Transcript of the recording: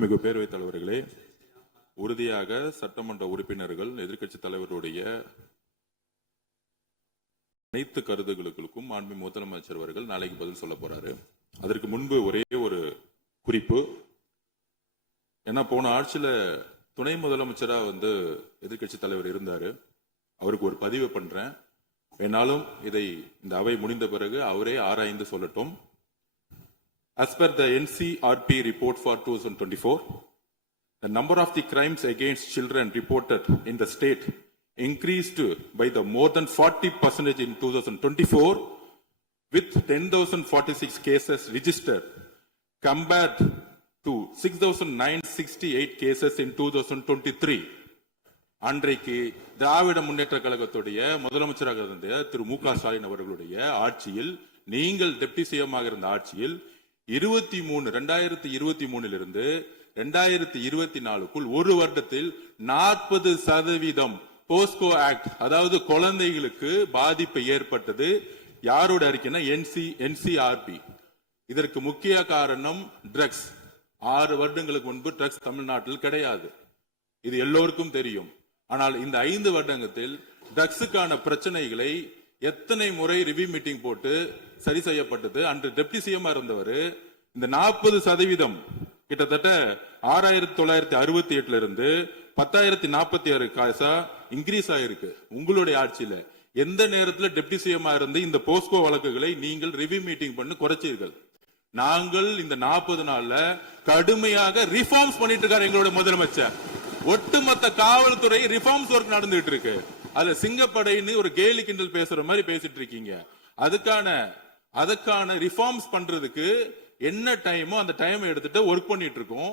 மிகு பேரவைத் தலைவர்களே, உறுதியாக சட்டமன்ற உறுப்பினர்கள் எதிர்க்கட்சி தலைவருடைய அனைத்து கருத்துகளுக்கும் மாண்பு முதலமைச்சர் அவர்கள் நாளைக்கு பதில் சொல்ல போறாரு. அதற்கு முன்பு ஒரே ஒரு குறிப்பு. ஏன்னா போன ஆட்சியில துணை முதலமைச்சரா எதிர்க்கட்சி தலைவர் இருந்தாரு. அவருக்கு ஒரு பதிவு பண்றேன். வேணாலும் இதை இந்த அவை முடிந்த பிறகு அவரே ஆராய்ந்து சொல்லட்டும். As per the NCRP report for 2024, the number of the crimes against children reported in the state increased by the more than 40% in 2024, with 10,046 cases registered compared to 6,968 cases in 2023. அன்றைக்கு திராவிட முன்னேற்ற கழகத்துடைய முதலமைச்சராக இருந்த திரு மு க ஸ்டாலின் அவர்களுடைய ஆட்சியில், நீங்கள் டெப்டி சிஎம்மாக இருந்த ஆட்சியில் 2023 இருந்து 2024 ஒரு வருடத்தில் 40% போஸ்கோ ஆக்ட், அதாவது குழந்தைகளுக்கு பாதிப்பு ஏற்பட்டது. யாரோட அறிக்கைன்னா NCRP. இதற்கு முக்கிய காரணம் ட்ரக்ஸ். 6 வருடங்களுக்கு முன்பு ட்ரக்ஸ் தமிழ்நாட்டில் கிடையாது, இது எல்லோருக்கும் தெரியும். ஆனால் இந்த 5 வருடத்தில் ட்ரக்ஸுக்கான பிரச்சனைகளை எத்தனை முறை ரிவ்யூ மீட்டிங் போட்டு சரி செய்யப்பட்டது. அன்று டெப்டி சிஎம் இருந்தவர் இந்த 40% கிட்டத்தட்ட 6,968 இருந்து 10,046 காசா இன்கிரீஸ் ஆயிருக்கு. உங்களுடைய ஆட்சியில எந்த நேரத்தில் டெப்டி சிஎம் இருந்து இந்த போஸ்கோ வழக்குகளை நீங்கள் ரிவ்யூ மீட்டிங் பண்ணி குறைச்சீர்கள்? நாங்கள் இந்த 40 நாள்ல கடுமையாக ரிஃபார்ம்ஸ் பண்ணிட்டு இருக்காரு எங்களுடைய முதலமைச்சர். ஒட்டுமொத்த காவல்துறை ரிஃபார்ம்ஸ் ஒர்க் நடந்துட்டு இருக்கு. அதுல சிங்கப்படைன்னு ஒரு கேலி கிண்டல் பேசுற மாதிரி பேசிட்டு இருக்கீங்க. அதுக்கான ரிஃபார்ம்ஸ் பண்றதுக்கு என்ன டைமோ அந்த டைம் எடுத்துட்டு ஒர்க் பண்ணிட்டு இருக்கோம்.